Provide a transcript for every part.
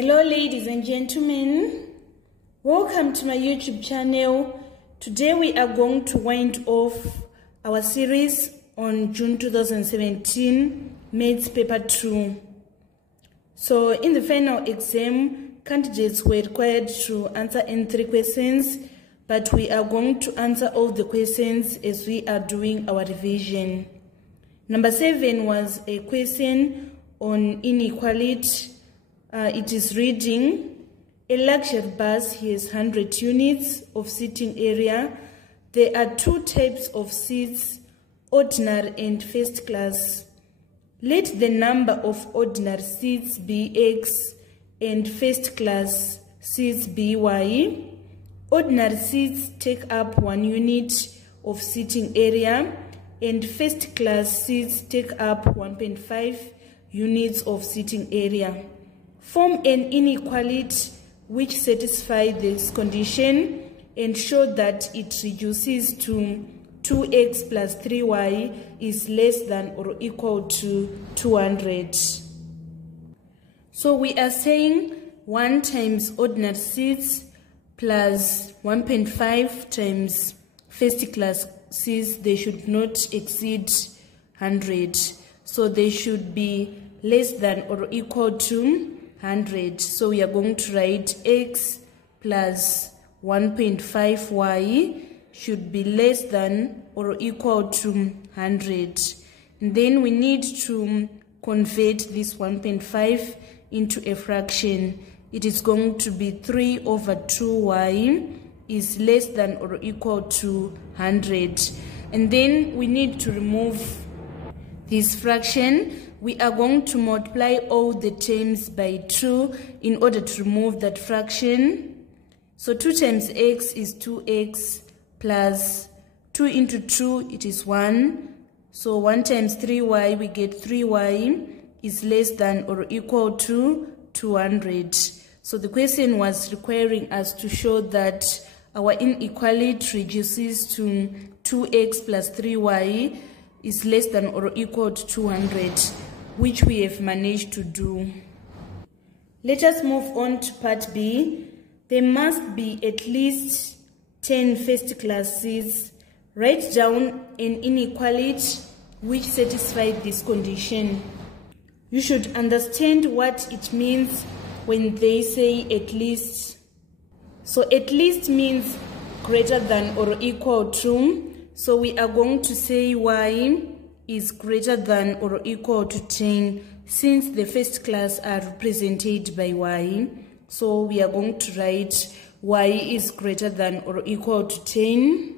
Hello ladies and gentlemen, welcome to my YouTube channel. Today we are going to wind off our series on June 2017 Maths Paper 2. So in the final exam, candidates were required to answer in 3 questions, but we are going to answer all the questions as we are doing our revision. Number 7 was a question on inequality. It is reading, a luxury bus has 100 units of seating area. There are 2 types of seats, ordinary and first class. Let the number of ordinary seats be X and first class seats be Y. Ordinary seats take up 1 unit of seating area and first class seats take up 1.5 units of seating area. Form an inequality which satisfies this condition and show that it reduces to 2x plus 3y is less than or equal to 200. So we are saying 1 times ordinary seats plus 1.5 times first class seats, they should not exceed 100. So they should be less than or equal to 100. So we are going to write x plus 1.5y should be less than or equal to 100. And then we need to convert this 1.5 into a fraction. It is going to be 3 over 2y is less than or equal to 100. And then we need to remove this fraction. We are going to multiply all the terms by 2 in order to remove that fraction. So 2 times x is 2x plus 2 into 2, it is 1. So 1 times 3y, we get 3y is less than or equal to 200. So the question was requiring us to show that our inequality reduces to 2x plus 3y is less than or equal to 200, which we have managed to do. Let us move on to part B. There must be at least 10 first class seats. Write down an inequality which satisfies this condition. You should understand what it means when they say at least. So at least means greater than or equal to. So we are going to say y is greater than or equal to 10 since the first class are represented by y. So we are going to write y is greater than or equal to 10.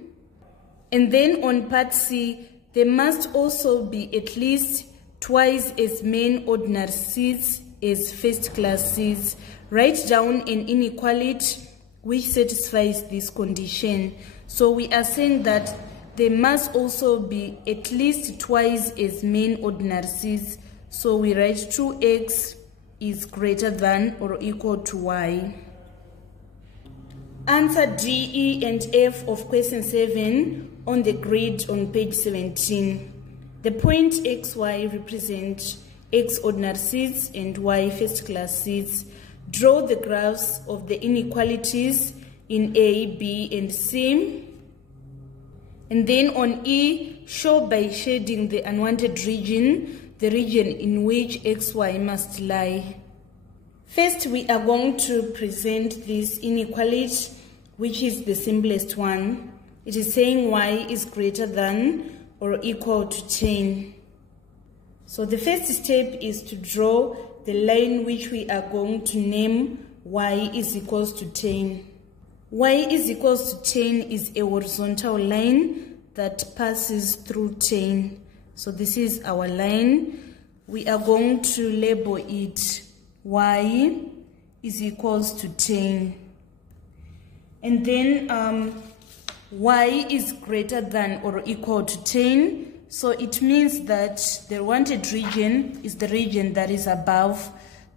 And then on part C, there must also be at least twice as many ordinary seats as first class seats. Write down an inequality which satisfies this condition. So we are saying that there must also be at least twice as many ordinary seats. So we write 2x is greater than or equal to y. Answer D, E, and F of question 7 on the grid on page 17. The point XY represents X ordinary seats and Y first class seats. Draw the graphs of the inequalities in A, B, and C. And then on E, show by shading the unwanted region, the region in which XY must lie. First, we are going to present this inequality, which is the simplest one. It is saying Y is greater than or equal to 10. So the first step is to draw the line which we are going to name Y is equals to 10. Y is equals to 10 is a horizontal line that passes through 10. So this is our line. We are going to label it Y is equals to 10. And then Y is greater than or equal to 10. So it means that the wanted region is the region that is above,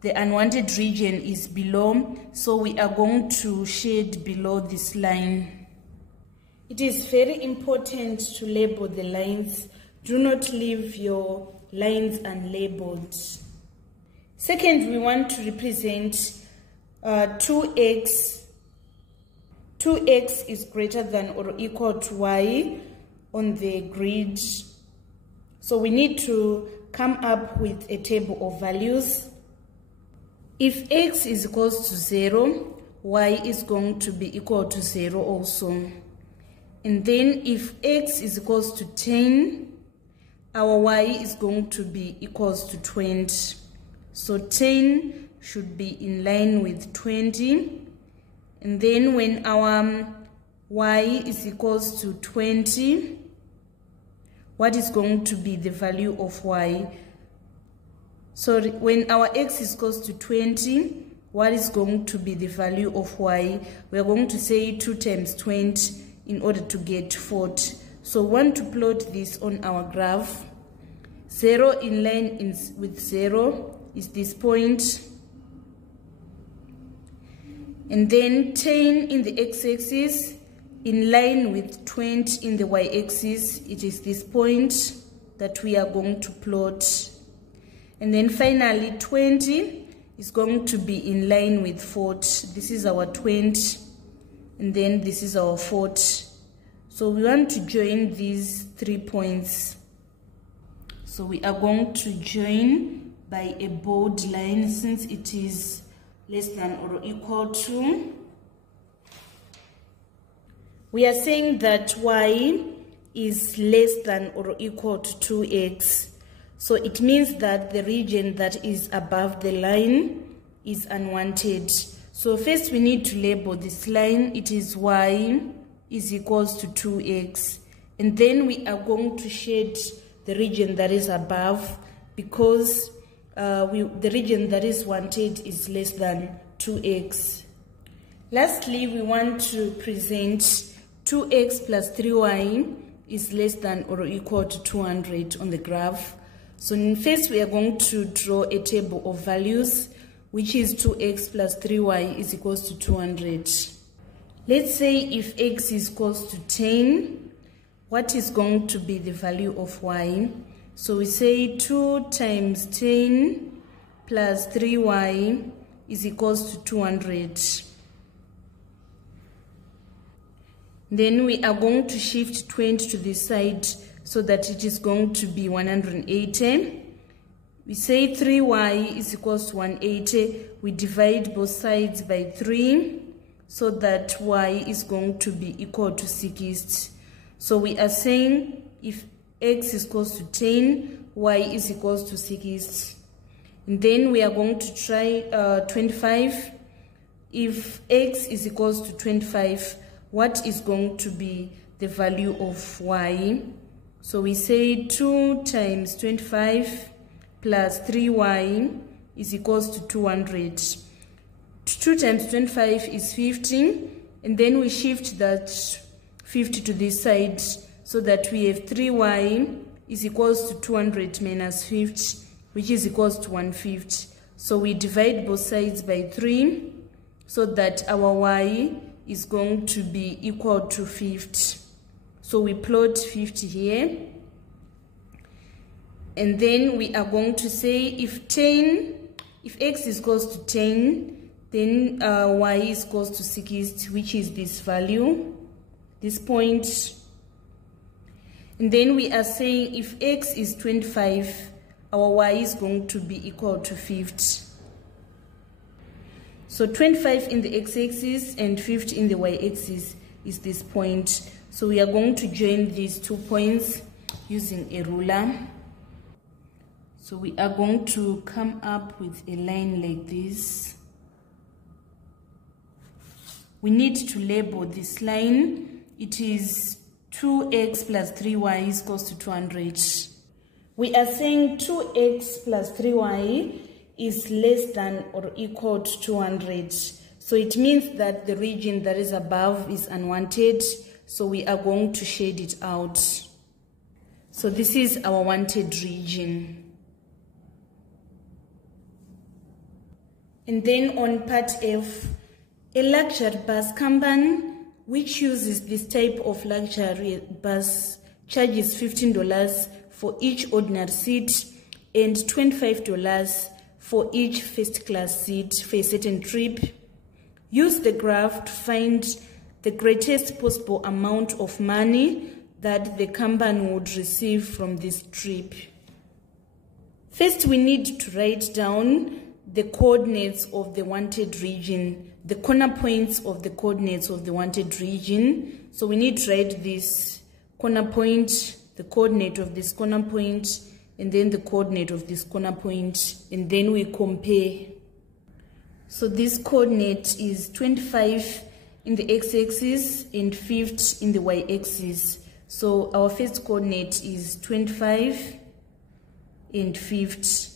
the unwanted region is below. So we are going to shade below this line. It is very important to label the lines. Do not leave your lines unlabeled. Second, we want to represent 2x is greater than or equal to y on the grid. So we need to come up with a table of values. If x is equals to 0, y is going to be equal to 0 also. And then if x is equals to 10, our y is going to be equals to 20. So 10 should be in line with 20. And then when our y is equals to 20, what is going to be the value of y? So when our x is equals to 20, what is going to be the value of y? We are going to say 2 times 20 in order to get 40. So we want to plot this on our graph. 0 in line with 0 is this point. And then 10 in the x-axis, in line with 20 in the y-axis, it is this point that we are going to plot. And then finally 20 is going to be in line with 40. This is our 20, and then this is our 40. So we want to join these 3 points. So we are going to join by a bold line since it is less than or equal to. We are saying that y is less than or equal to 2x. So it means that the region that is above the line is unwanted. So first we need to label this line. It is y is equals to 2x. And then we are going to shade the region that is above, because the region that is wanted is less than 2x. Lastly, we want to present 2x plus 3y is less than or equal to 200 on the graph. So first we are going to draw a table of values, which is 2x plus 3y is equals to 200. Let's say if x is equals to 10, what is going to be the value of y? So we say 2 times 10 plus 3y is equals to 200. Then we are going to shift 20 to this side so that it is going to be 180. We say 3y is equals to 180. We divide both sides by 3 so that y is going to be equal to 60. So we are saying if x is equals to 10, y is equals to 60. And then we are going to try 25. If x is equals to 25, what is going to be the value of y? So we say 2 times 25 plus 3y is equals to 200. 2 times 25 is 50, and then we shift that 50 to this side so that we have 3y is equals to 200 minus 50, which is equals to 150. So we divide both sides by 3 so that our y is going to be equal to 50. So we plot 50 here. And then we are going to say if x is equals to 10, then y is equals to 60, which is this value, this point. And then we are saying if x is 25, our y is going to be equal to 50. So 25 in the x-axis and 50 in the y-axis is this point. So we are going to join these 2 points using a ruler. So we are going to come up with a line like this. We need to label this line. It is 2x plus 3y is equals to 200. We are saying 2x plus 3y is less than or equal to 200. So it means that the region that is above is unwanted. So we are going to shade it out. So this is our wanted region. And then on part F, a luxury bus company which uses this type of luxury bus charges $15 for each ordinary seat and $25 for each first class seat for a certain trip Use the graph to find the greatest possible amount of money that the company would receive from this trip. First, we need to write down the coordinates of the wanted region, the corner points of the coordinates of the wanted region. So we need to write this corner point, the coordinate of this corner point, and then the coordinate of this corner point, and then we compare. So this coordinate is 25 in the x-axis and 50 in the y-axis. So our first coordinate is 25 and 50.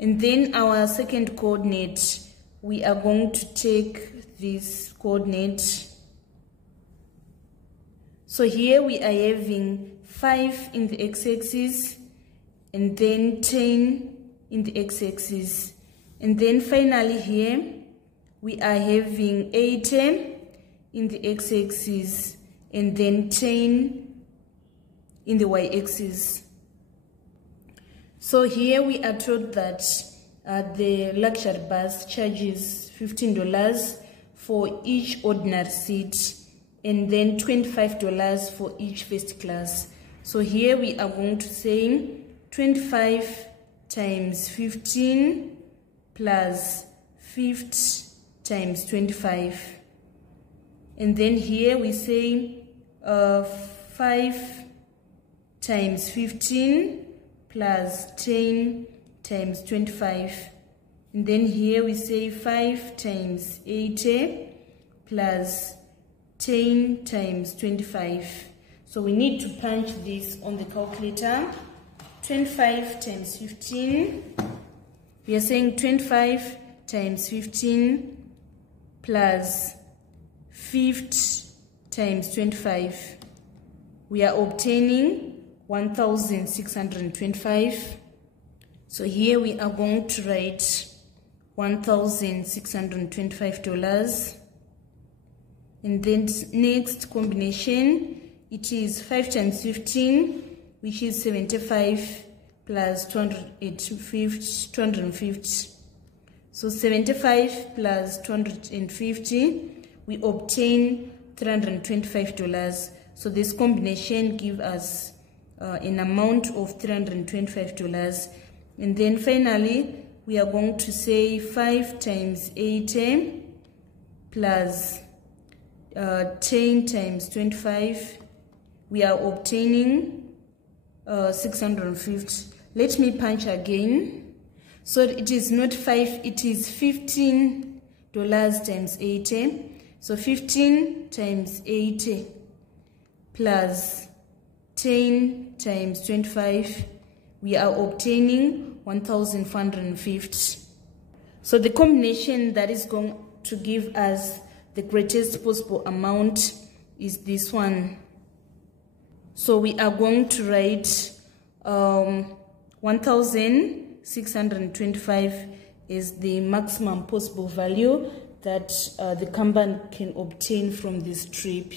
And then our second coordinate, we are going to take this coordinate. So here we are having 5 in the x-axis and then 10 in the x-axis. And then finally here we are having 80 in the x-axis and then 10 in the y-axis. So here we are told that the luxury bus charges $15 for each ordinary seat and then $25 for each first class. So here we are going to say 25 times 15 plus 50 times 25. And then here we say 5 times 15 plus 10 times 25. And then here we say 5 times 80 plus 10 times 25. So we need to punch this on the calculator. 25 times 15. We are saying 25 times 15 plus 50 times 25. We are obtaining 1,625. So here we are going to write $1,625. And then next combination, it is 5 times 15, which is 75 plus 250. So 75 plus 250, we obtain $325. So this combination gives us an amount of $325. And then finally, we are going to say 5 times 80 plus 10 times 25. We are obtaining 650. Let me punch again. So it is not 5, it is $15 times 80. So 15 times 80 plus 10 times 25. We are obtaining 1,450. So the combination that is going to give us the greatest possible amount is this one. So we are going to write 1,625 is the maximum possible value that the company can obtain from this trip.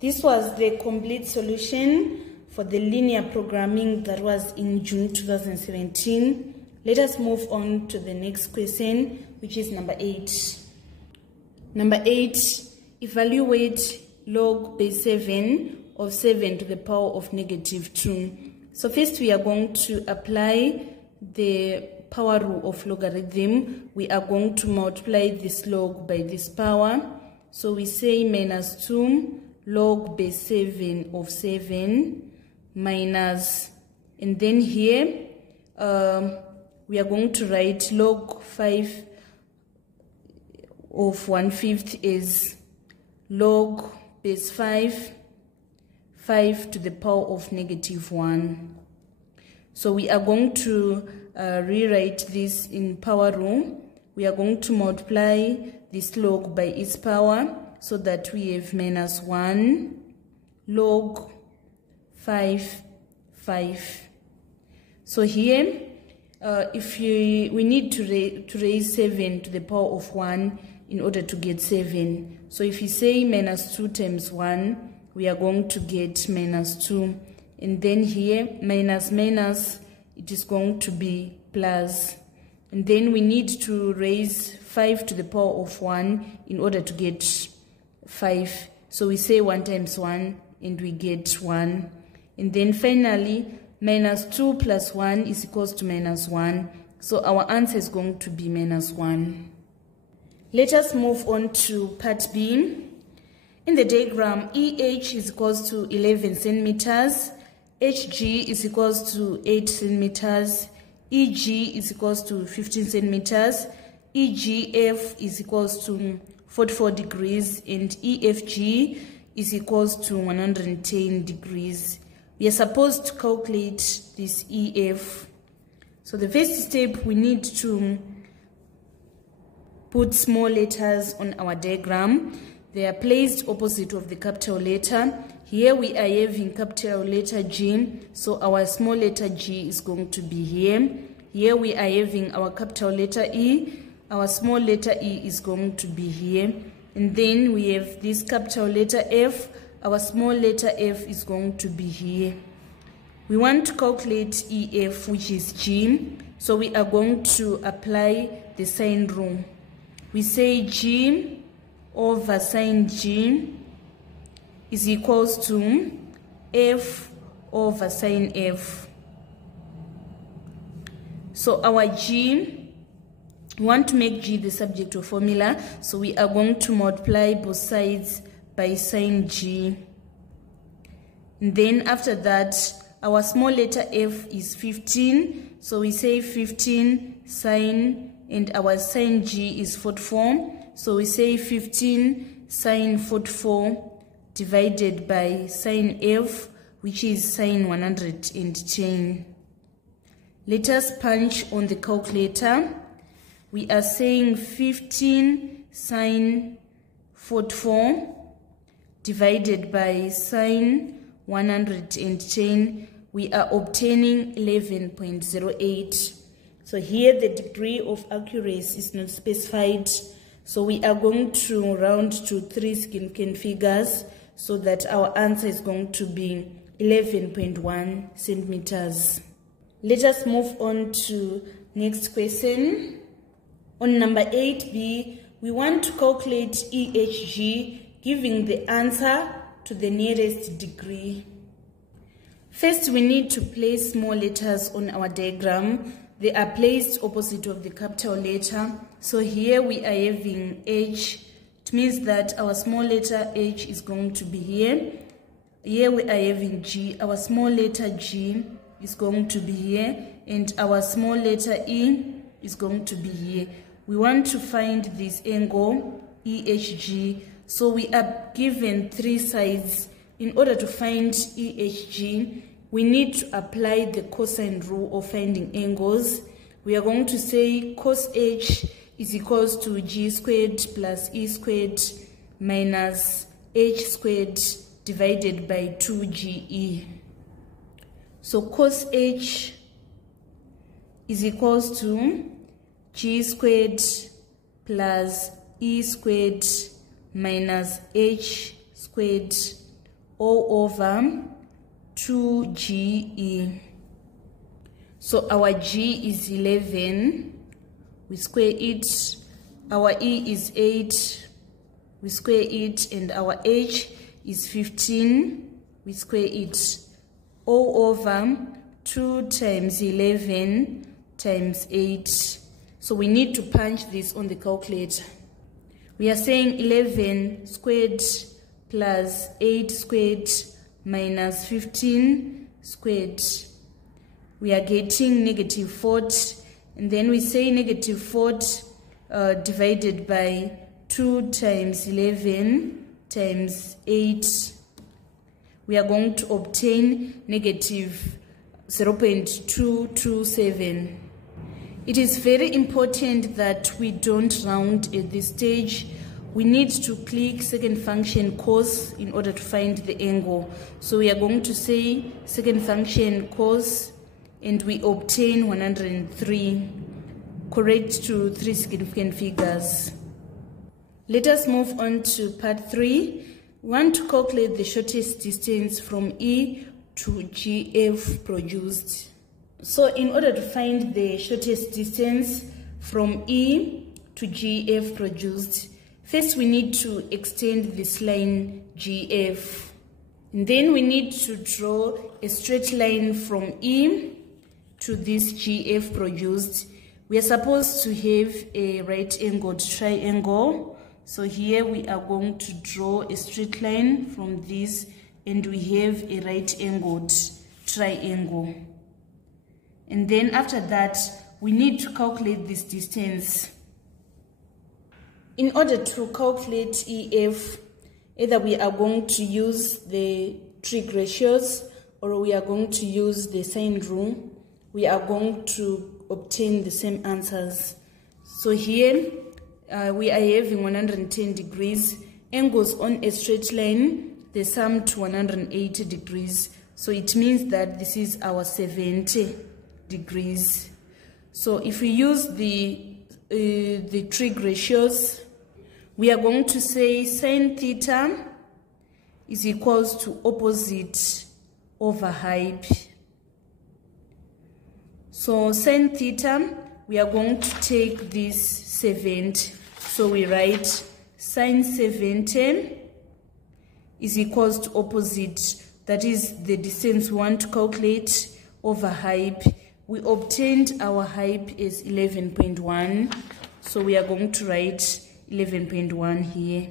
This was the complete solution for the linear programming that was in June 2017. Let us move on to the next question, which is number 8. Number 8, evaluate log base 7 of 7 to the power of -2. So first we are going to apply the power rule of logarithm. We are going to multiply this log by this power. So we say -2 log base 7 of 7 minus, and then here we are going to write log 5 of 1/5 is log base 5 to the power of -1. So we are going to rewrite this in power rule. We are going to multiply this log by its power so that we have -1 log 5. So here we need to raise 7 to the power of 1 in order to get 7. So if you say -2 times 1, we are going to get -2. And then here, minus, it is going to be plus. and then we need to raise 5 to the power of 1 in order to get 5. So we say 1 times 1 and we get 1. And then finally, minus 2 plus 1 is equals to minus 1. So our answer is going to be minus 1. Let us move on to part B. In the diagram, EH is equals to 11 centimeters, HG is equals to 8 centimeters, EG is equals to 15 centimeters, EGF is equals to 44 degrees, and EFG is equals to 110 degrees. We are supposed to calculate this EF. So the first step, we need to put small letters on our diagram. They are placed opposite of the capital letter. Here we are having capital letter G, so our small letter G is going to be here. Here we are having our capital letter E. Our small letter E is going to be here. And then we have this capital letter F. Our small letter F is going to be here. We want to calculate EF, which is G. So we are going to apply the sign rule. We say G over sine G is equals to F over sine F. So our G, we want to make G the subject of formula, so we are going to multiply both sides by sine G. And then after that, our small letter F is 15, so we say 15 sine, and our sine G is 44. So we say 15 sine 44 divided by sine F, which is sine 110. Let us punch on the calculator. We are saying 15 sine 44 divided by sine 110. We are obtaining 11.08. So here the degree of accuracy is not specified. So we are going to round to 3 significant figures so that our answer is going to be 11.1 centimeters. Let us move on to next question. On number 8B, we want to calculate EHG, giving the answer to the nearest degree. First, we need to place small letters on our diagram. They are placed opposite of the capital letter. So here we are having H. It means that our small letter H is going to be here. Here we are having G. Our small letter G is going to be here. And our small letter E is going to be here. We want to find this angle, EHG. So we are given 3 sides. In order to find EHG, we need to apply the cosine rule of finding angles. We are going to say cos H is equals to G squared plus E squared minus H squared divided by 2GE. So cos H is equals to G squared plus E squared minus H squared all over 2GE. So our G is 11, we square it. Our E is 8, we square it. And our H is 15, we square it. All over 2 times 11 times 8. So we need to punch this on the calculator. We are saying 11 squared plus 8 squared minus 15 squared. We are getting negative 40, and then we say negative 40 divided by 2 times 11 times 8. We are going to obtain negative 0.227. It is very important that we don't round at this stage. We need to click second function cos in order to find the angle. So we are going to say second function cos, and we obtain 103, correct to 3 significant figures. Let us move on to part 3. We want to calculate the shortest distance from E to GF produced. So in order to find the shortest distance, from E to GF produced, first we need to extend this line GF. And then we need to draw a straight line from E to this GF produced. We are supposed to have a right-angled triangle. So here we are going to draw a straight line from this, and we have a right-angled triangle. And then after that, we need to calculate this distance. In order to calculate EF, either we are going to use the trig ratios or we are going to use the sine rule. We are going to obtain the same answers. So here we are having 110 degrees. Angles on a straight line, they sum to 180 degrees. So it means that this is our 70 degrees. So if we use the trig ratios, we are going to say sine theta is equals to opposite over height. So sine theta, we are going to take this 70. So we write sine 70 is equals to opposite, that is the distance we want to calculate, over height. We obtained our height is 11.1. So we are going to write 11.1 here.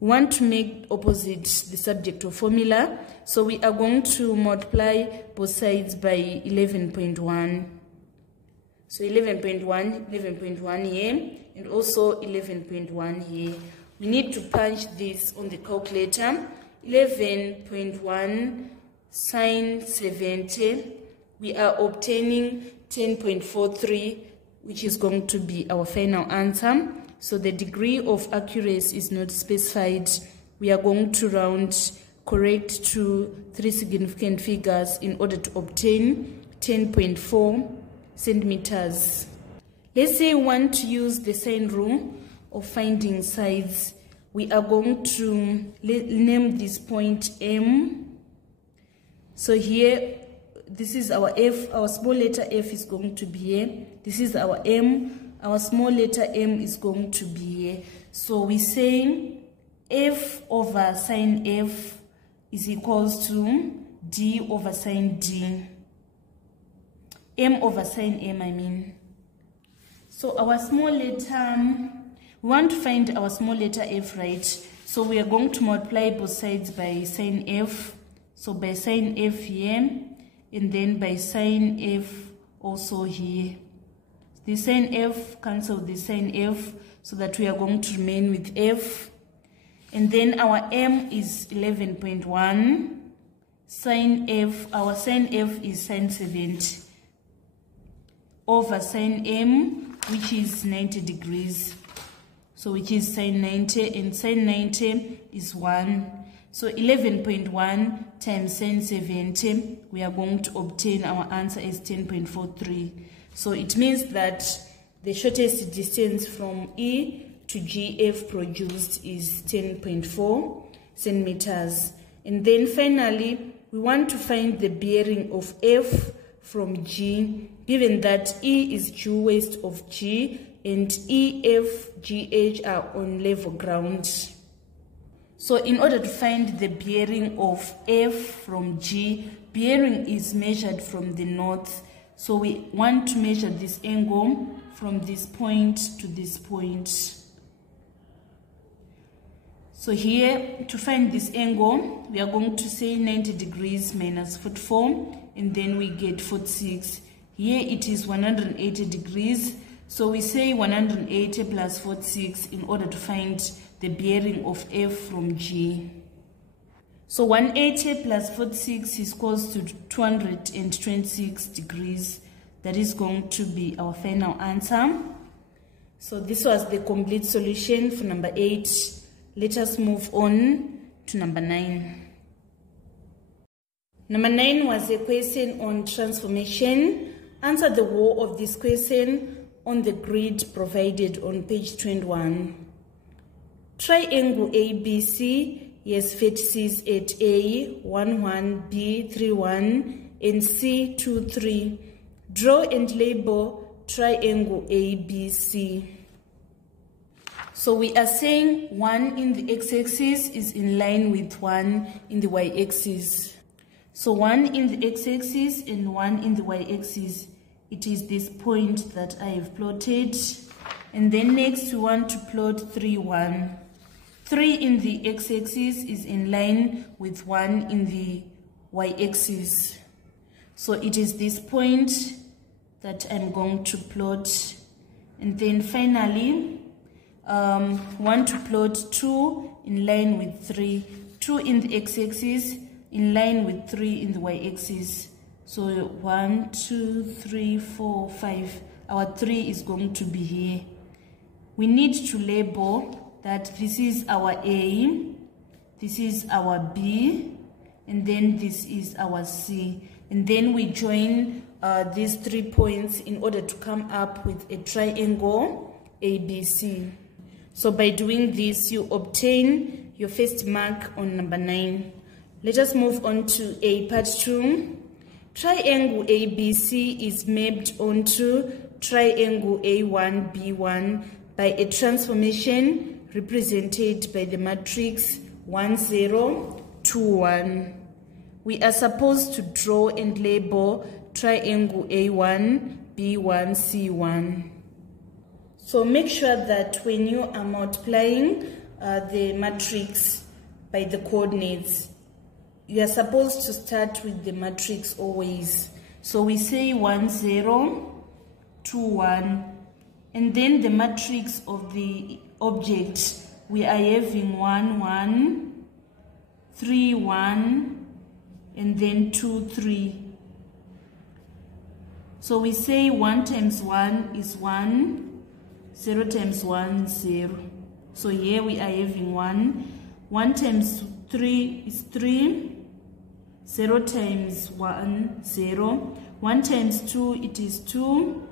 We want to make opposite the subject of formula, so we are going to multiply both sides by 11.1. So 11.1 here, and also 11.1 here. We need to punch this on the calculator. 11.1 sine 70, we are obtaining 10.43, which is going to be our final answer. So the degree of accuracy is not specified. We are going to round correct to 3 significant figures in order to obtain 10.4 centimeters. Let's say we want to use the sine rule of finding sides. We are going to name this point M. So here, this is our F. Our small letter F is going to be here. This is our M. Our small letter m is going to be here. So we say f over sine f is equals to d over sine d. M over sine m, I mean. So our small letter, we want to find our small letter f, right? So we are going to multiply both sides by sine f. So by sine f here, and then by sine f also here. The sine f cancel the sine f, so that we are going to remain with f. And then our m is 11.1. Sine f, our sine f is sine 70 over sine m, which is 90 degrees. So which is sine 90, and sine 90 is 1. So 11.1 times sine 70, we are going to obtain our answer is 10.43. So it means that the shortest distance from E to GF produced is 10.4 centimeters. And then finally, we want to find the bearing of F from G, given that E is due west of G and EF, GH are on level ground. So in order to find the bearing of F from G, bearing is measured from the north. So we want to measure this angle from this point to this point. So here, to find this angle, we are going to say 90 degrees minus 44, and then we get 46. Here it is 180 degrees. So we say 180 plus 46 in order to find the bearing of F from G. So 180 plus 46 is equals to 226 degrees. That is going to be our final answer. So this was the complete solution for number 8. Let us move on to number 9. Number 9 was a question on transformation. Answer the whole of this question on the grid provided on page 21. Triangle ABC has vertices at A 1, 1, B 3, 1, and C 2, 3. Draw and label triangle ABC. So we are saying 1 in the x-axis is in line with 1 in the y-axis. So 1 in the x-axis and 1 in the y-axis, it is this point that I have plotted. And then next we want to plot 3, 1. 3 in the x-axis is in line with 1 in the y-axis. So it is this point that I'm going to plot. And then finally, want to plot 2 in line with 3. 2 in the x-axis in line with 3 in the y-axis. So 1, 2, 3, 4, 5. Our 3 is going to be here. We need to label that this is our A, this is our B, and then this is our C. And then we join these 3 points in order to come up with a triangle ABC. So by doing this, you obtain your first mark on number 9. Let us move on to A part 2. Triangle ABC is mapped onto triangle A1, B1 by a transformation represented by the matrix 1, 0, 2, 1. We are supposed to draw and label triangle A1, B1, C1. So make sure that when you are multiplying the matrix by the coordinates, you are supposed to start with the matrix always. So we say 1, 0, 2, 1. And then the matrix of the object, we are having 1, 1, 3, 1, and then 2, 3. So we say 1 times 1 is 1. 0 times 1, 0. So here we are having 1. 1 times 3 is 3. 0 times 1, 0. 1 times 2, it is 2.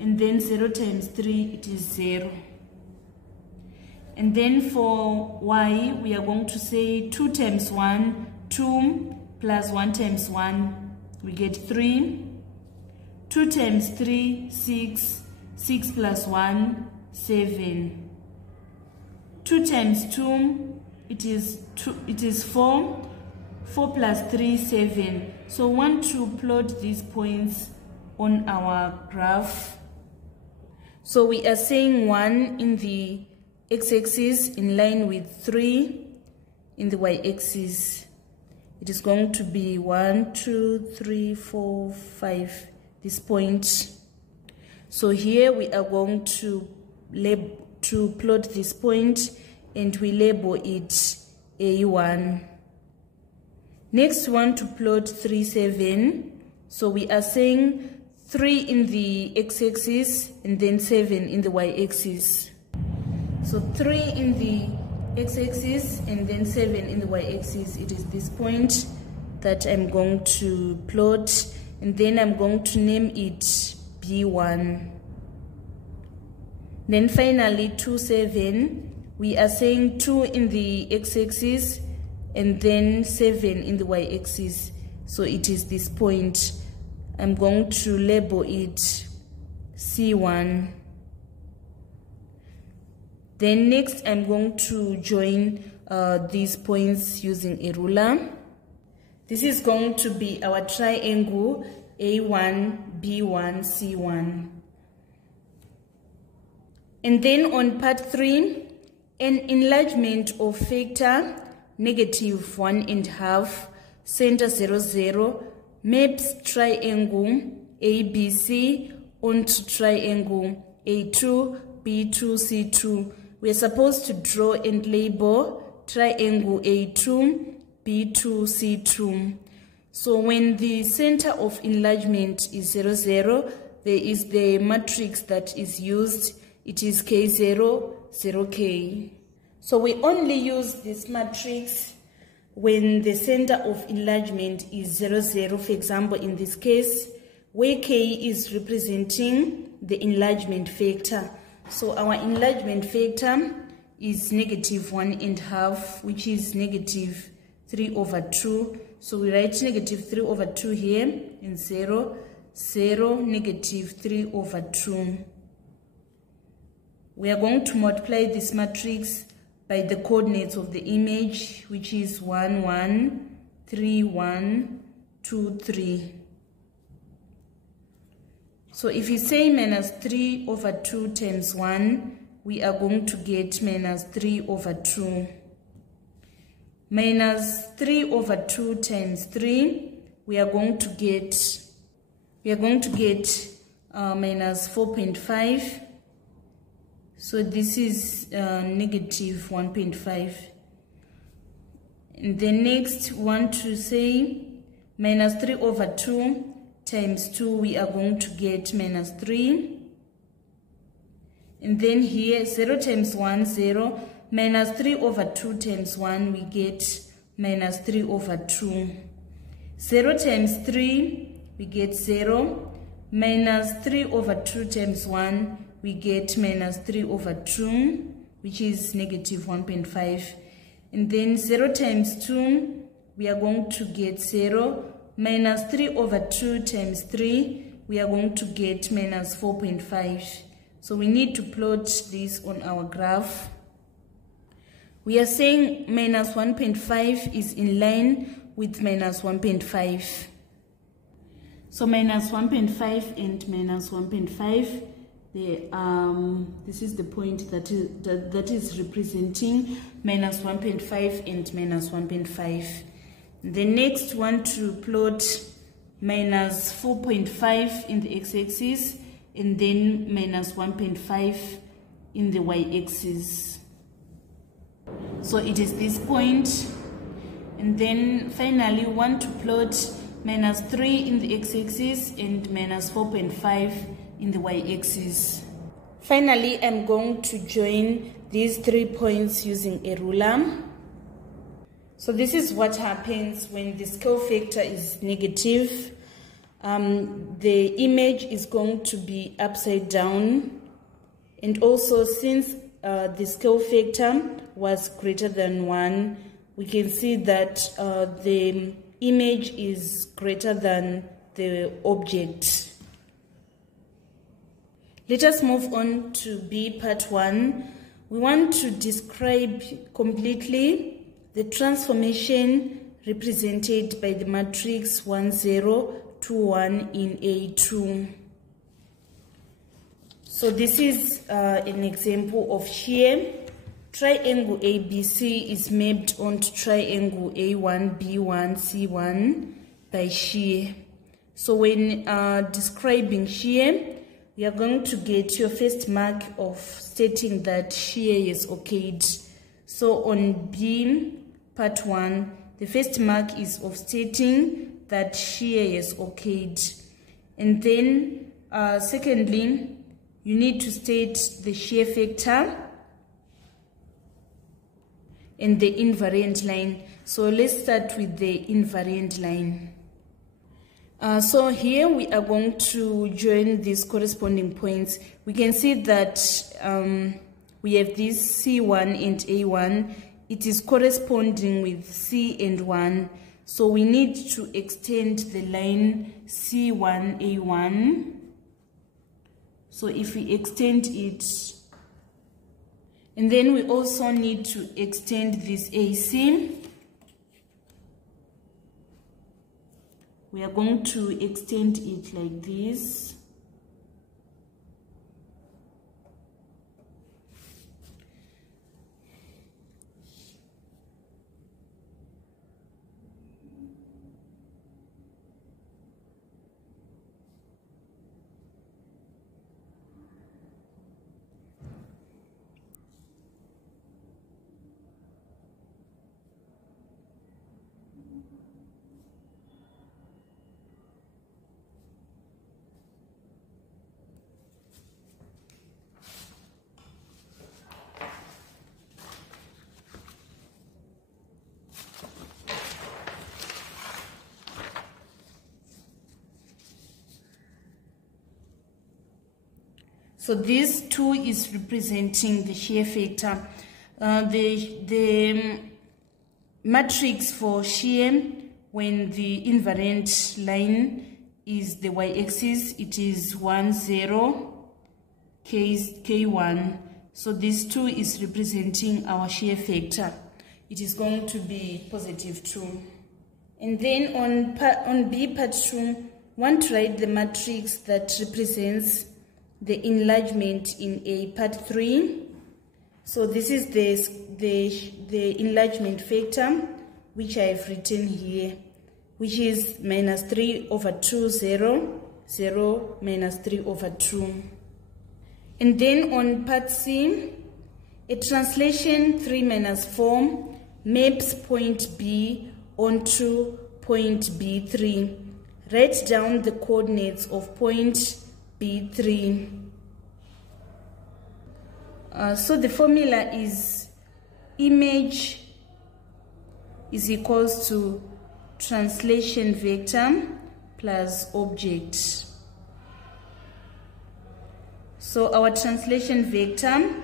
And then 0 times 3, it is 0. And then for y, we are going to say 2 times 1, 2, plus 1 times 1, we get 3. 2 times 3, 6. 6 plus 1, 7. 2 times 2, it is 4. 4 plus 3, 7. So we want to plot these points on our graph. So we are saying 1 in the x-axis in line with 3 in the y-axis. It is going to be 1, 2, 3, 4, 5, this point. So here we are going to plot this point and we label it A1. Next, we want to plot 3, 7. So we are saying 3 in the x-axis and then 7 in the y-axis. So 3 in the x-axis and then 7 in the y-axis. It is this point that I'm going to plot, and then I'm going to name it B1. Then finally 2, 7, we are saying 2 in the x-axis and then 7 in the y-axis. So it is this point. I'm going to label it C1. Then next I'm going to join these points using a ruler. This is going to be our triangle A1, B1, C1. And then on part 3, an enlargement of factor -1.5, center 0, 0, maps triangle ABC onto triangle A2, B2, C2. We are supposed to draw and label triangle A2, B2, C2. So when the center of enlargement is 0, 0, there is the matrix that is used. It is K0, 0K. So we only use this matrix when the center of enlargement is 0, 0. For example, in this case, where K is representing the enlargement factor. So our enlargement factor is -1.5, which is -3/2. So we write -3/2 here in 0. 0, negative 3 over 2. We are going to multiply this matrix by the coordinates of the image, which is 1, 1, 3, 1, 2, 3. So if you say minus 3 over 2 times 1, we are going to get minus 3 over 2. Minus 3 over 2 times 3, we are going to get minus 4.5. So this is negative 1.5. And then next, want to say minus 3 over 2 times 2, we are going to get minus 3. And then here, 0 times 1, 0. Minus 3 over 2 times 1, we get minus 3 over 2. 0 times 3, we get 0. Minus 3 over 2 times 1, we get minus 3 over 2, which is negative 1.5. And then 0 times 2, we are going to get 0. Minus 3 over 2 times 3, we are going to get minus 4.5. So we need to plot this on our graph. We are saying minus 1.5 is in line with minus 1.5. So minus 1.5 and minus 1.5, this is the point that is representing minus 1.5 and minus 1.5. The next one to plot minus 4.5 in the x-axis and then minus 1.5 in the y-axis. So it is this point. And then finally, we want to plot minus 3 in the x-axis and minus 4.5 in the y-axis. Finally, I'm going to join these 3 points using a ruler. So this is what happens when the scale factor is negative. The image is going to be upside down. And also, since the scale factor was greater than 1, we can see that the image is greater than the object. Let us move on to B part 1. We want to describe completely the transformation represented by the matrix 1, 0, 2, 1 in A2. So this is an example of shear. Triangle ABC is mapped onto triangle A1, B1, C1 by shear. So when describing shear, we are going to get your first mark of stating that shear is okayed. So on B part 1, the first mark is of stating that shear is okayed. And then secondly, you need to state the shear factor and the invariant line. So let's start with the invariant line. So here we are going to join these corresponding points. We can see that we have this C1 and A1. It is corresponding with C and 1. So we need to extend the line C1, A1. So if we extend it, and then we also need to extend this AC. We are going to extend it like this. So this 2 is representing the shear factor. The matrix for shear when the invariant line is the y-axis. It is 1, 0, k1. So this 2 is representing our shear factor. It is going to be positive 2. And then on B part 2, want to write the matrix that represents the enlargement in A part 3. So this is the enlargement factor, which I have written here, which is minus 3 over 2, 0, 0, minus 3 over 2. And then on part C, a translation 3 minus 4 maps point B onto point B3. Write down the coordinates of point B3. So the formula is image is equals to translation vector plus object. So our translation vector,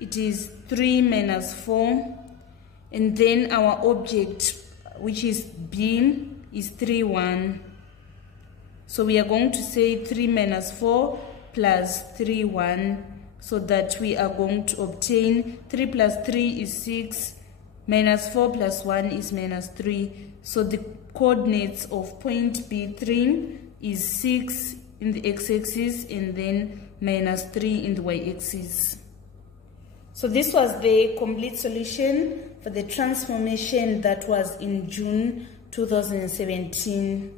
it is 3 minus 4, and then our object, which is B, is 3, 1. So we are going to say 3 minus 4 plus 3, 1, so that we are going to obtain 3 plus 3 is 6, minus 4 plus 1 is minus 3. So the coordinates of point B3 is 6 in the x-axis and then minus 3 in the y-axis. So this was the complete solution for the transformation that was in June 2017.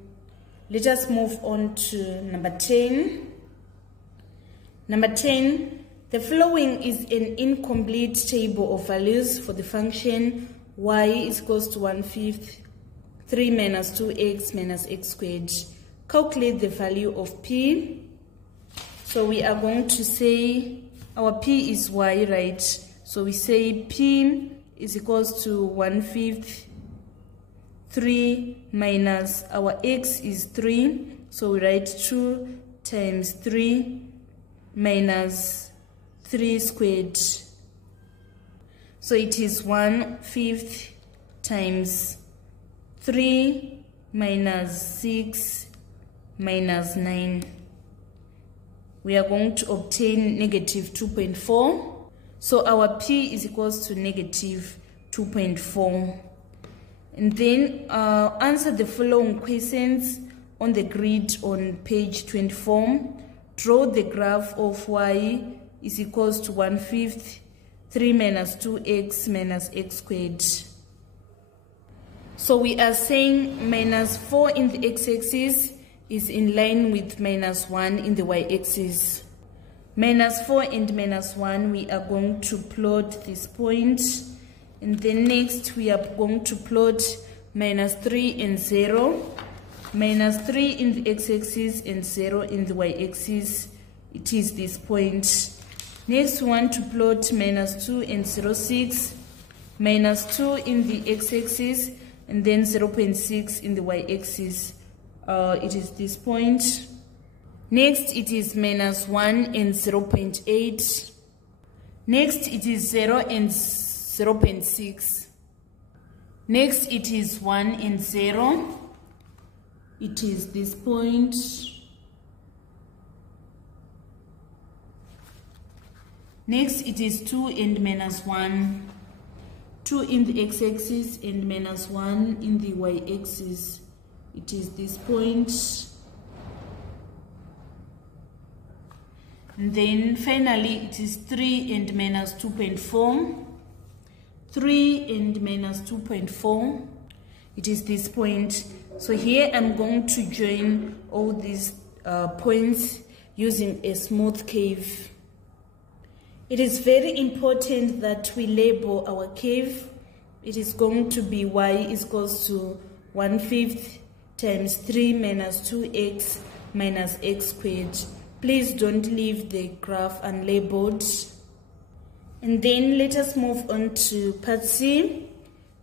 Let us move on to number 10. Number 10, the following is an incomplete table of values for the function y is equals to 1/5, 3 minus 2x minus x squared. Calculate the value of p. So we are going to say our p is y, right? So we say p is equals to 1/5, 3 minus our x is 3. So we write 2 times 3 minus 3 squared. So it is 1/5 times 3 minus 6 minus 9. We are going to obtain negative 2.4. So our p is equals to negative 2.4. And then answer the following questions on the grid on page 24. Draw the graph of y is equals to 1/5, 3 minus 2x minus x squared. So we are saying minus 4 in the x-axis is in line with minus 1 in the y-axis. Minus 4 and minus 1, we are going to plot this point. And then next we are going to plot minus 3 and 0. Minus 3 in the x-axis and 0 in the y-axis. It is this point. Next we want to plot minus 2 and 0.6. Minus 2 in the x-axis and then 0.6 in the y-axis. It is this point. Next it is minus 1 and 0.8. Next it is 0 and 0.6. Next it is 1 and 0. It is this point. Next it is 2 and minus 1. 2 in the x-axis and minus 1 in the y-axis. It is this point. And then finally it is 3 and minus 2.4. 3 and minus 2.4. It is this point. So here I'm going to join all these points using a smooth curve. It is very important that we label our curve. It is going to be y is equals to 1/5 times 3 minus 2x minus x squared. Please don't leave the graph unlabeled. And then let us move on to part C.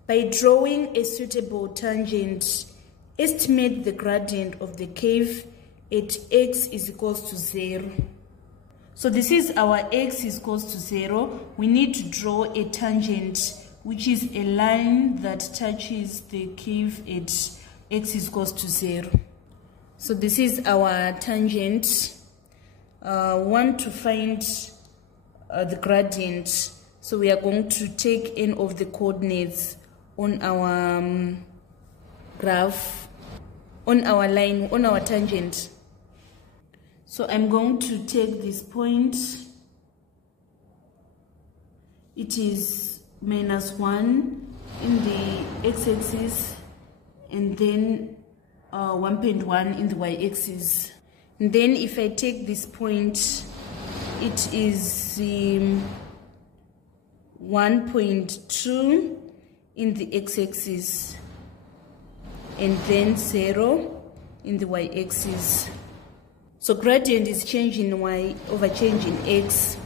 By drawing a suitable tangent, estimate the gradient of the curve at x is equals to 0. So this is our x is equals to 0. We need to draw a tangent, which is a line that touches the curve at x is equals to 0. So this is our tangent. We want to find the gradient. So we are going to take n of the coordinates on our graph, on our line, on our tangent. So I'm going to take this point. It is -1 in the x-axis and then 1.1 in the y-axis. And then if I take this point, it is 1.2 in the x-axis and then 0 in the y-axis. So gradient is change in y over change in x.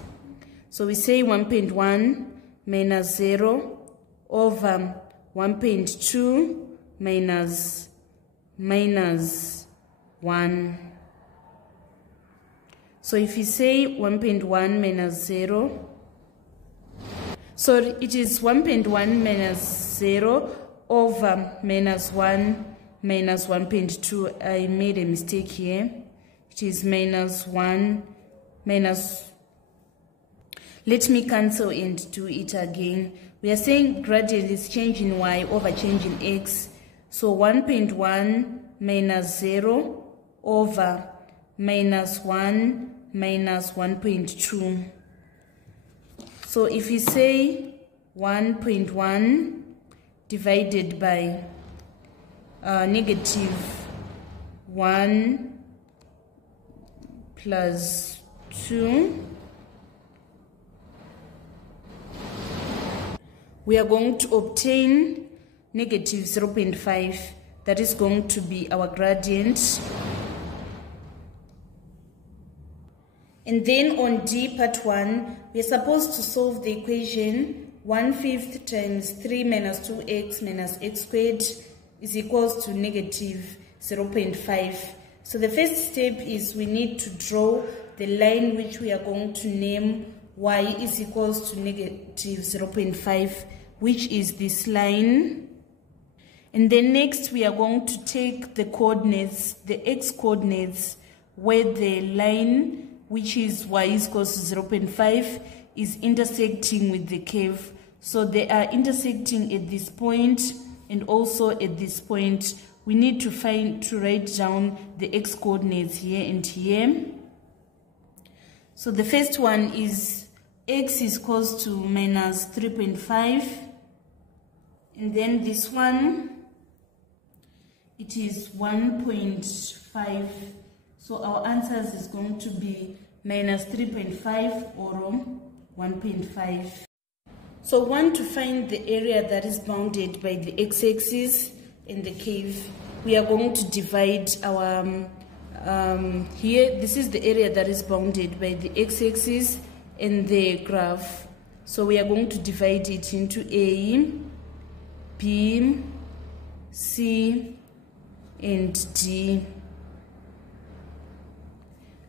So we say 1.1 minus 0 over 1.2 minus 1. So if you say 1.1 minus 0, so it is 1.1 minus 0 over minus 1 minus 1.2. I made a mistake here. It is minus 1 minus. Let me cancel and do it again. We are saying gradient is change in y over change in x. So 1.1 minus 0 over minus 1 minus 1.2. So if you say 1.1 divided by negative 1 plus 2, we are going to obtain negative 0.5. That is going to be our gradient. And then on D part 1, we are supposed to solve the equation 1/5 times 3 minus 2x minus x squared is equals to negative 0.5. So the first step is we need to draw the line which we are going to name y is equals to negative 0.5, which is this line. And then next we are going to take the coordinates, the x coordinates, where the line which is y is equals to 0.5 is intersecting with the curve. So they are intersecting at this point and also at this point. We need to write down the x coordinates here and here. So the first one is x is equals to minus 3.5, and then this one, it is 1.5. So our answers is going to be minus 3.5 or 1.5. So we want to find the area that is bounded by the x-axis in the curve. We are going to divide our here, this is the area that is bounded by the x-axis and the graph. So we are going to divide it into A, B, C, and D.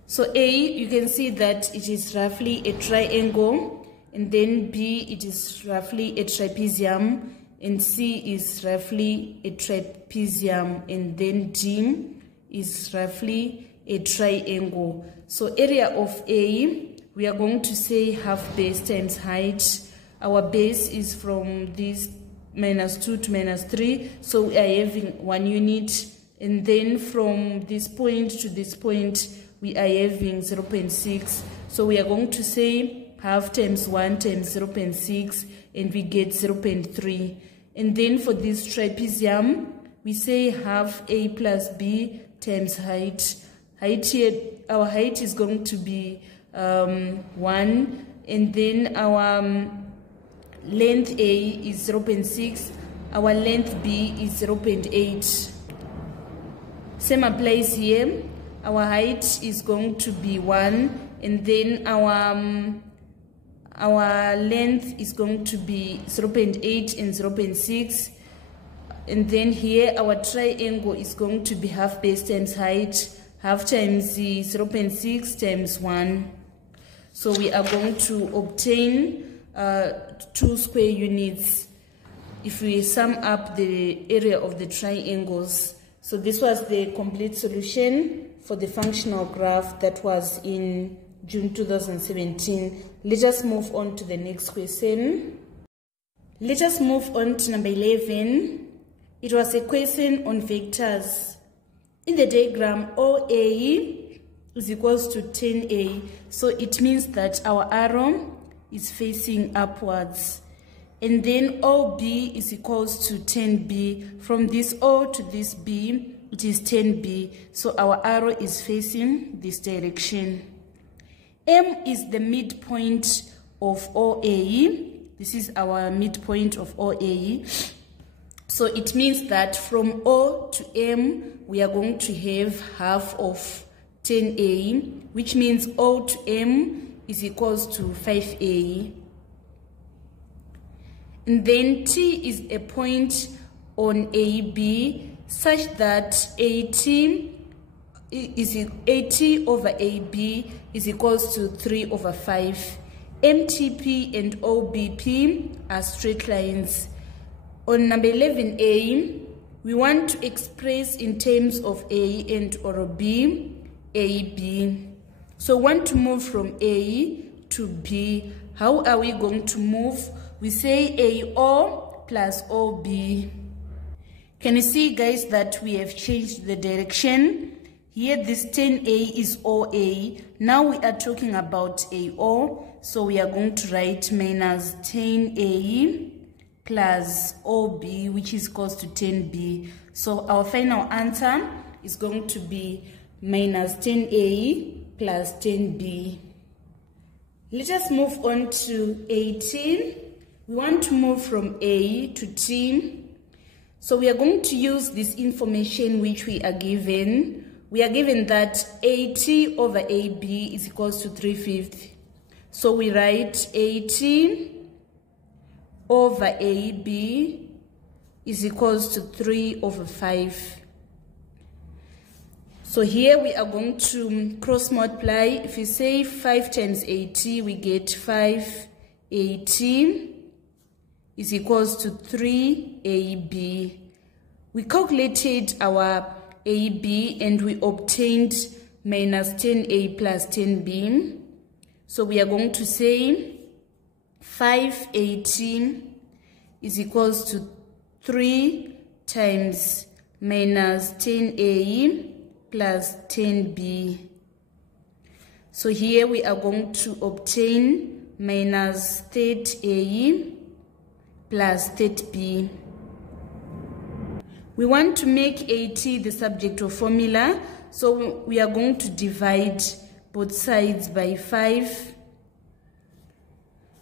So A, you can see that it is roughly a triangle, and then B, it is roughly a trapezium, and C is roughly a trapezium, and then D is roughly a triangle. So area of A, we are going to say half base times height. Our base is from this -2 to -3, so we are having 1 unit, and then from this point to this point we are having 0.6. So we are going to say half times 1 times 0.6, and we get 0.3. And then for this trapezium, we say half A plus B times height. Height here, our height is going to be 1, and then our length A is 0.6, our length B is 0.8. Same applies here. Our height is going to be 1, and then our length is going to be 0.8 and 0.6. And then here our triangle is going to be half base times height, half times the 0.6 times 1. So we are going to obtain 2 square units. If we sum up the area of the triangles, So this was the complete solution for the functional graph that was in June 2017. Let us move on to the next question. Let us move on to number 11. It was a question on vectors. In the diagram, OA is equals to 10A. So it means that our arrow is facing upwards. And then OB is equals to 10B. From this O to this B, it is 10B. So our arrow is facing this direction. M is the midpoint of OA. This is our midpoint of OA. So it means that from O to M, we are going to have half of 10A, which means O to M is equals to 5A. And then T is a point on AB such that AT over AB is equals to 3 over 5. MTP and OBP are straight lines. On number 11A, we want to express in terms of A and or B, AB. So we want to move from A to B. How are we going to move? We say AO plus OB. Can you see, guys, that we have changed the direction? Here this 10A is OA. Now we are talking about AO. So we are going to write minus 10A plus OB, which is equals to 10B. So our final answer is going to be minus 10A plus 10B. Let us move on to 18. We want to move from A to T. So we are going to use this information which we are given. We are given that AT over AB is equals to 3/5. So we write AT over AB is equals to 3 over 5. So here we are going to cross multiply. If we say 5 times AT, we get 5 AT is equals to 3 AB. We calculated our AB and we obtained minus 10A plus 10B. So we are going to say 5AT is equals to 3 times minus 10A plus 10B. So here we are going to obtain minus 30A plus 30B. We want to make AT the subject of formula, so we are going to divide both sides by 5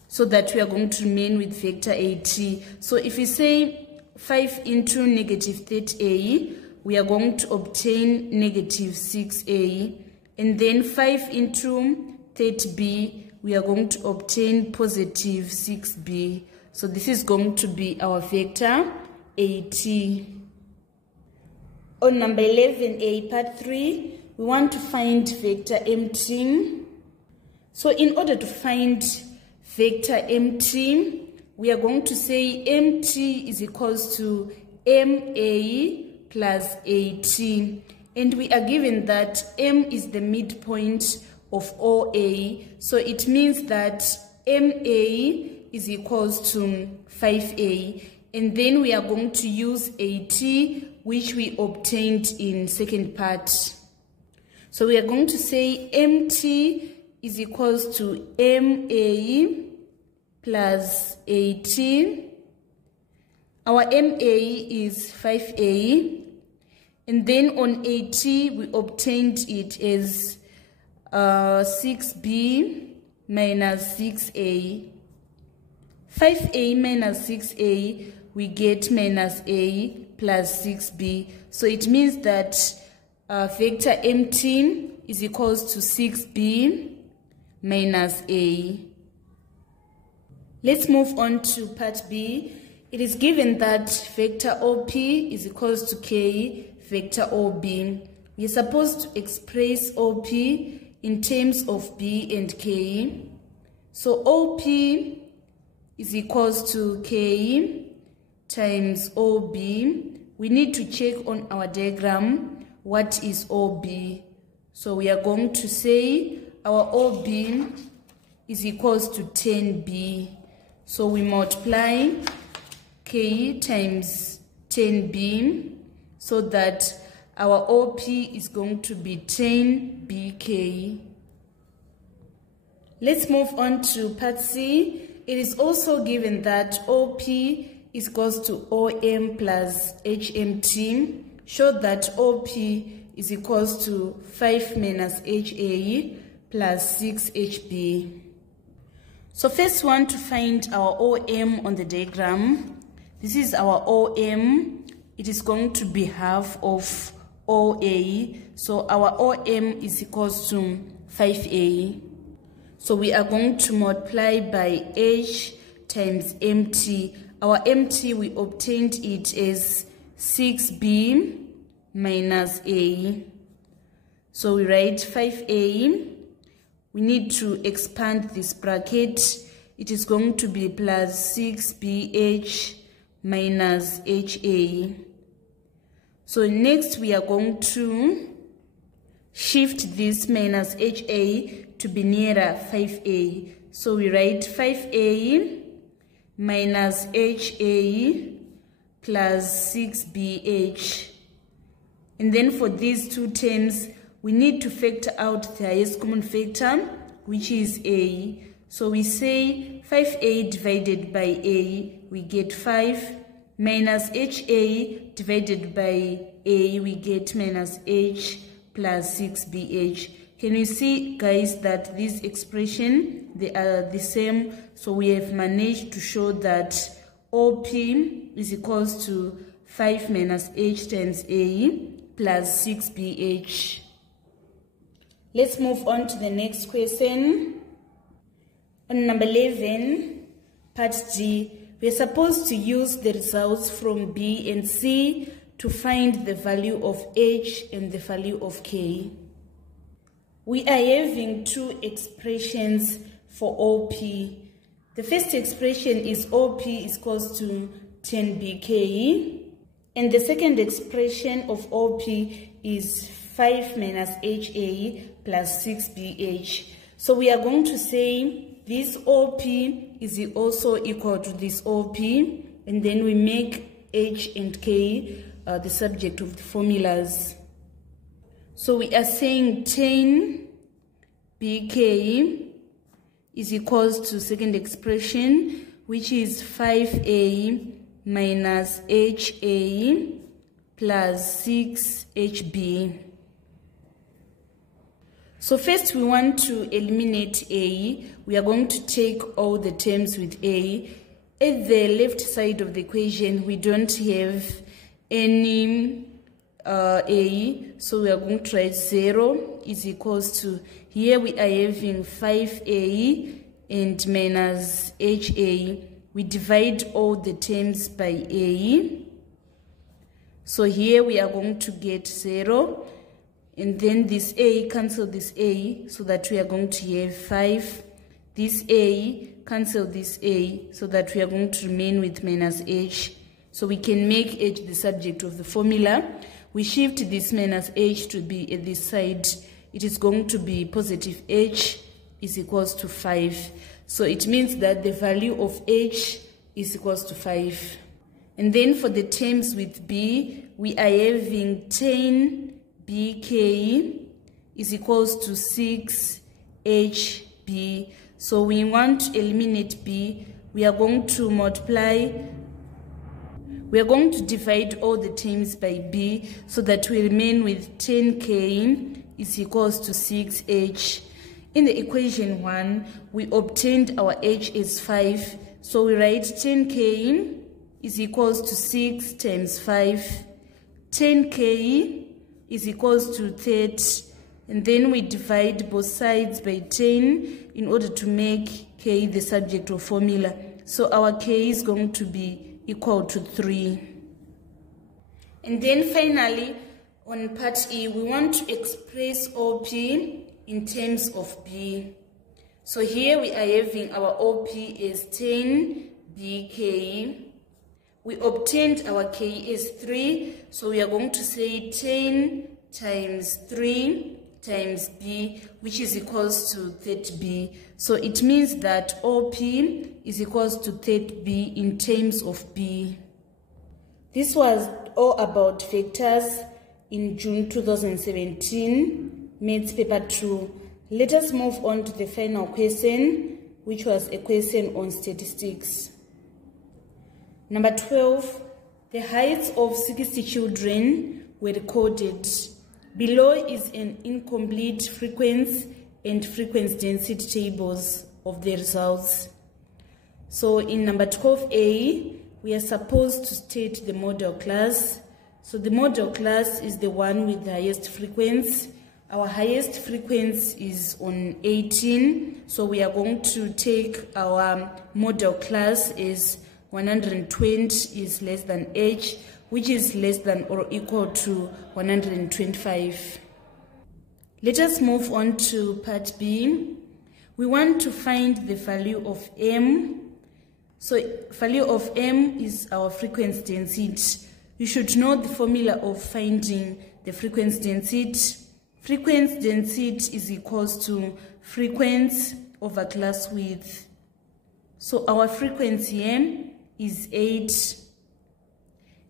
so that we are going to remain with vector AT. So if we say 5 into negative 30A, we are going to obtain negative 6A. And then 5 into 30B, we are going to obtain positive 6B. So this is going to be our vector AT. On number 11A, part 3, we want to find vector MT. So in order to find vector MT, we are going to say MT is equals to MA plus AT. And we are given that M is the midpoint of OA. So it means that MA is equals to 5A. And then we are going to use AT, which we obtained in second part. So we are going to say MT is equals to MA plus AT. Our MA is 5A. And then on AT, we obtained it as 6B minus 6A. 5A minus 6A, we get minus A plus 6B. So it means that vector MT is equals to 6B minus A. Let's move on to part B. It is given that vector OP is equals to K vector OB. We are supposed to express OP in terms of B and K. So OP is equals to K times OB we need to check on our diagram what is OB. So we are going to say our OB is equals to 10B. So we multiply K times 10B so that our OP is going to be 10BK. Let's move on to part C. It is also given that OP is equals to OM plus HMT. Show that OP is equals to 5 minus HA plus 6HB. So first we want to find our OM on the diagram. This is our OM. It is going to be half of OA. So our OM is equals to 5A. So we are going to multiply by H times MT. Our MT, we obtained it as 6B minus A. So we write 5A. We need to expand this bracket. It is going to be plus 6BH minus HA. So next we are going to shift this minus HA to be nearer 5A. So we write 5A minus HA plus 6BH. And then for these two terms, we need to factor out the highest common factor, which is A. So we say 5A divided by A, we get 5, minus HA divided by A, we get minus H plus 6BH. Can you see, guys, that this expression, they are the same? So we have managed to show that OP is equals to 5 minus H times A plus 6BH. Let's move on to the next question. On number 11, part D, we are supposed to use the results from B and C to find the value of H and the value of K. We are having two expressions for OP. The first expression is OP is equals to 10BK, and the second expression of OP is 5 minus HA plus 6BH. So we are going to say this OP is also equal to this OP, and then we make H and K the subject of the formulas. So we are saying 10BK is equals to second expression, which is 5A minus HA plus 6HB. So first we want to eliminate A. We are going to take all the terms with A. At the left side of the equation, we don't have any A, so we are going to write 0 is equals to, here we are having 5A and minus HA. We divide all the terms by A. So here we are going to get 0. And then this A cancel this A, so that we are going to have 5. This A cancel this A, so that we are going to remain with minus H. So we can make H the subject of the formula. We shift this minus H to be at this side. It is going to be positive H is equals to 5. So it means that the value of H is equals to 5. And then for the terms with B, we are having 10BK is equals to 6HB. So we want to eliminate B. We are going to multiply. We are going to divide all the terms by B so that we remain with 10K is equals to 6H. In the equation 1, we obtained our H is 5. So we write 10K is equals to 6 times 5. 10K is equals to 30. And then we divide both sides by 10 in order to make K the subject of formula. So our K is going to be equal to 3. And then finally, on part E, we want to express OP in terms of B. So here we are having our OP is 10BK. We obtained our K as 3, so we are going to say 10 times 3 times B, which is equals to 30B. So it means that OP is equals to 30B in terms of B. This was all about vectors in June 2017, Maths Paper 2. Let us move on to the final question, which was a question on statistics. Number 12, the heights of 60 children were recorded. Below is an incomplete frequency and frequency density tables of the results. So in number 12A, we are supposed to state the model class. So the model class is the one with the highest frequency. Our highest frequency is on 18. So we are going to take our model class as 120 is less than H, which is less than or equal to 125. Let us move on to part B. We want to find the value of M. So value of M is our frequency density. You should know the formula of finding the frequency density. Frequency density is equals to frequency over class width. So our frequency M is 8.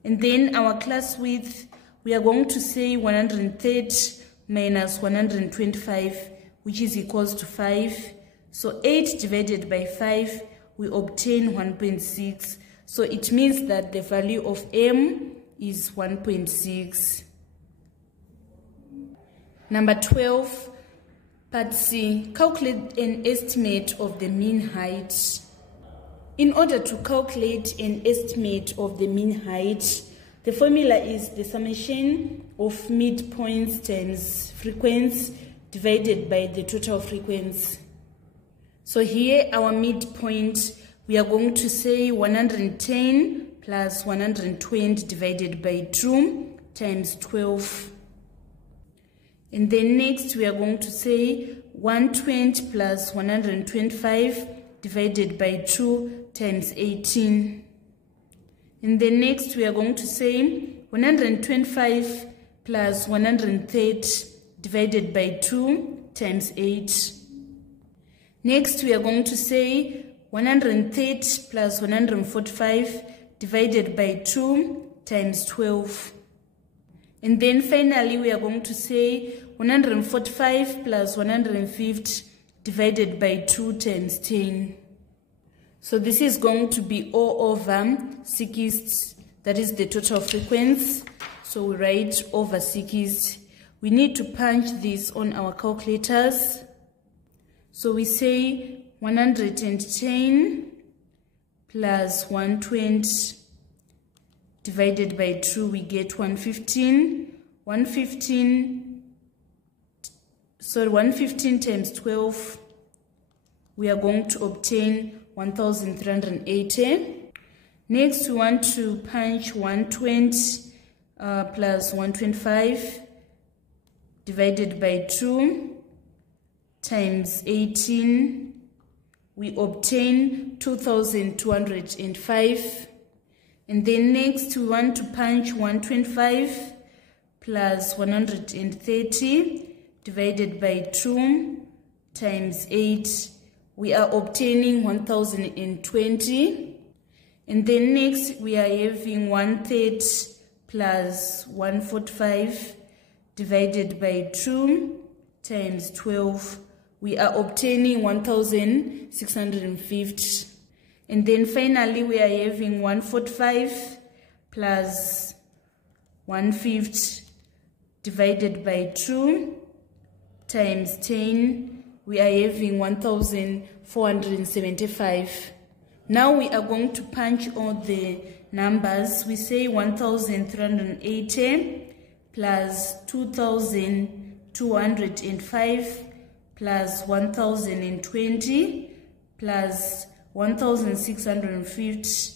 And then our class width, we are going to say 130 minus 125, which is equals to 5. So 8 divided by 5, we obtain 1.6. So it means that the value of M is 1.6. Number 12, part C, calculate an estimate of the mean height. In order to calculate an estimate of the mean height, the formula is the summation of midpoints times frequency divided by the total frequency. So here our midpoint, we are going to say 110 plus 120 divided by 2 times 12. And then next we are going to say 120 plus 125 divided by 2 times 18. And then next we are going to say 125 plus 130 divided by 2 times 8. Next we are going to say 130 plus 145 divided by 2 times 12. And then finally we are going to say 145 plus 150 divided by 2 times 10. So this is going to be O over 6, that is the total frequency. So we write over 6. We need to punch this on our calculators. So we say 110 plus 120 divided by 2, we get 115. 115 times 12, we are going to obtain 1,380. Next, we want to punch 120 plus 125 divided by 2 times 18. We obtain 2,205. And then next, we want to punch 125 plus 130 divided by 2 times 8. We are obtaining 1,020. And then next, we are having 130 plus 145 divided by 2 times 12. We are obtaining 1,650. And then finally, we are having 145 plus 150 divided by 2 times 10. We are having 1,475. Now we are going to punch all the numbers. We say 1,380 plus 2,205 plus 1,020 plus 1,650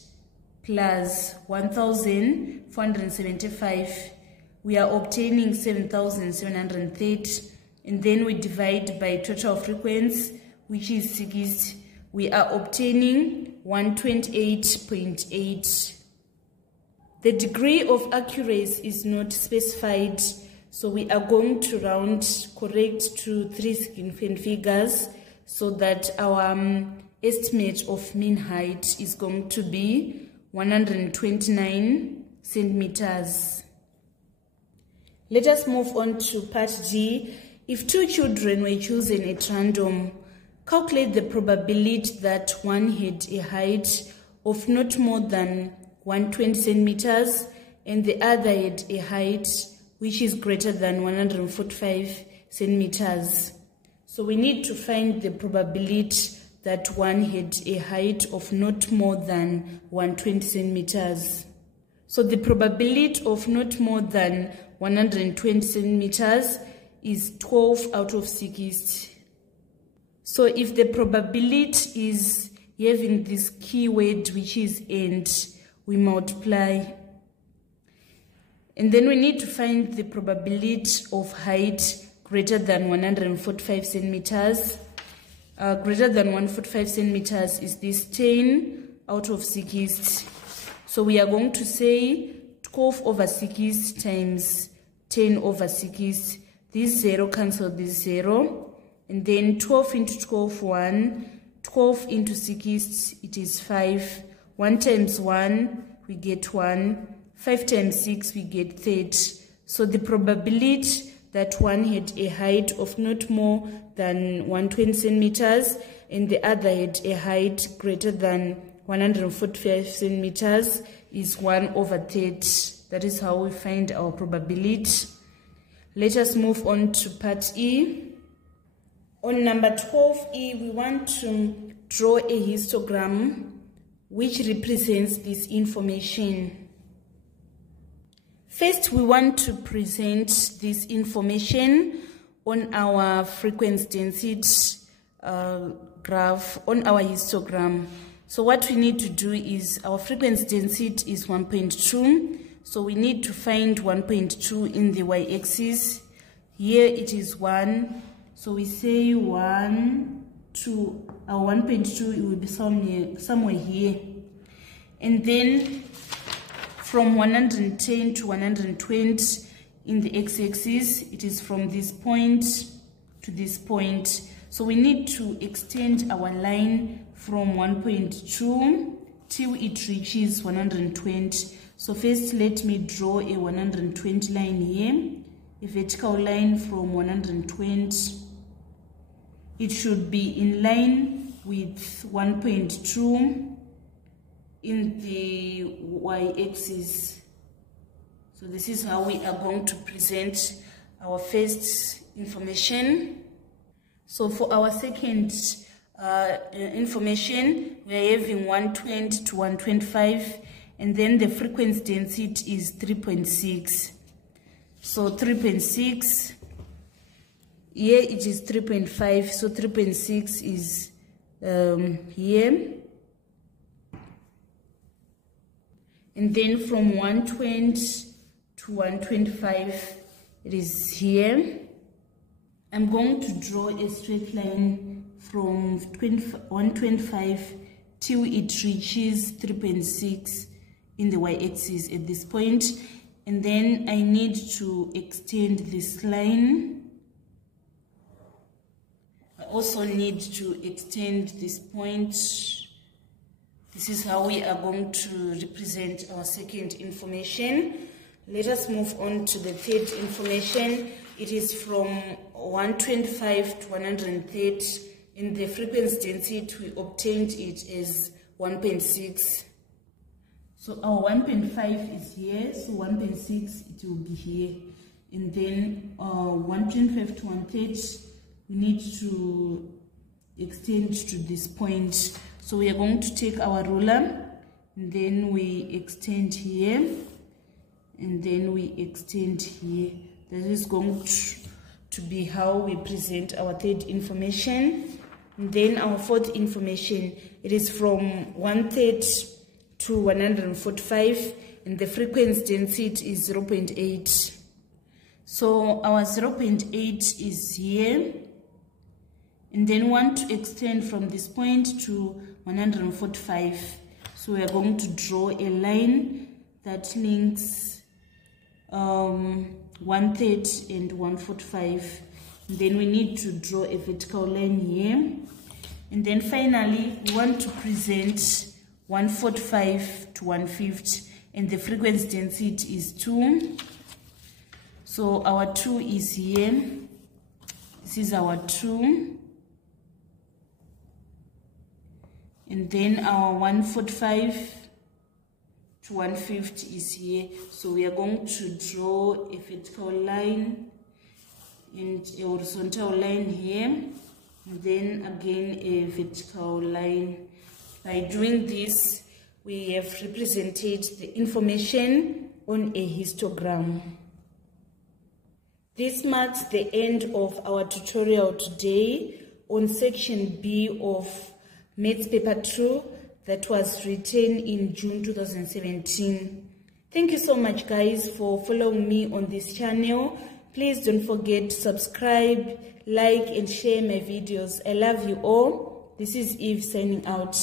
plus 1,475. We are obtaining 7,730. And then we divide by total frequency, which is 6. We are obtaining 128.8. The degree of accuracy is not specified, so we are going to round correct to 3 significant figures so that our estimate of mean height is going to be 129 centimeters. Let us move on to part D. If 2 children were chosen at random, calculate the probability that one had a height of not more than 120 centimeters and the other had a height which is greater than 145 centimeters. So we need to find the probability that one had a height of not more than 120 centimeters. So the probability of not more than 120 centimeters is 12 out of 60. So if the probability is having this keyword which is and, we multiply. And then we need to find the probability of height greater than 145 centimeters. Greater than 145 centimeters is this 10 out of 60. So we are going to say 12 over 60 times 10 over 60. This 0 cancel this 0. And then 12 into 12, 1. 12 into 6, it is 5. 1 times 1, we get 1. 5 times 6, we get 30. So the probability that one had a height of not more than 120 centimeters and the other had a height greater than 145 centimeters is 1 over 30. That is how we find our probability. Let us move on to part E. On number 12E, we want to draw a histogram which represents this information. First, we want to present this information on our frequency density graph, on our histogram. So what we need to do is, our frequency density is 1.2. So we need to find 1.2 in the y-axis. Here it is 1. So we say 1, 2, our 1.2, it will be somewhere here. And then from 110 to 120 in the x-axis, it is from this point to this point. So we need to extend our line from 1.2 till it reaches 120. So first let me draw a 120 line here, a vertical line from 120. It should be in line with 1.2 in the y-axis. So this is how we are going to present our first information. So for our second information, we are having 120 to 125, and then the frequency density is 3.6. So 3.6, here it is 3.5, so 3.6 is here. And then from 120 to 125, it is here. I'm going to draw a straight line from 125 till it reaches 3.6 in the y-axis at this point. And then I need to extend this line. I also need to extend this point. This is how we are going to represent our second information. Let us move on to the third information. It is from 125 to 130. In the frequency density, we obtained it as 1.6. So our 1.5 is here, so 1.6 it will be here. And then 125 to 130, we need to extend to this point. So we are going to take our ruler, and then we extend here, and then we extend here. That is going to be how we present our third information. And then our fourth information, it is from 130 to 145, and the frequency density is 0.8. So our 0.8 is here, and then want to extend from this point to 145. So we are going to draw a line that links 1/3 and 1/45. And then we need to draw a vertical line here. And then finally, we want to present 145 to 150, and the frequency density is 2. So our 2 is here. This is our 2. And then our 145 to 150 is here. So we are going to draw a vertical line and a horizontal line here, and then again a vertical line. By doing this, we have represented the information on a histogram. This marks the end of our tutorial today on section B of Maths paper 2 that was written in June 2017. Thank you so much guys for following me on this channel. Please don't forget to subscribe, like and share my videos. I love you all. This is Eve signing out.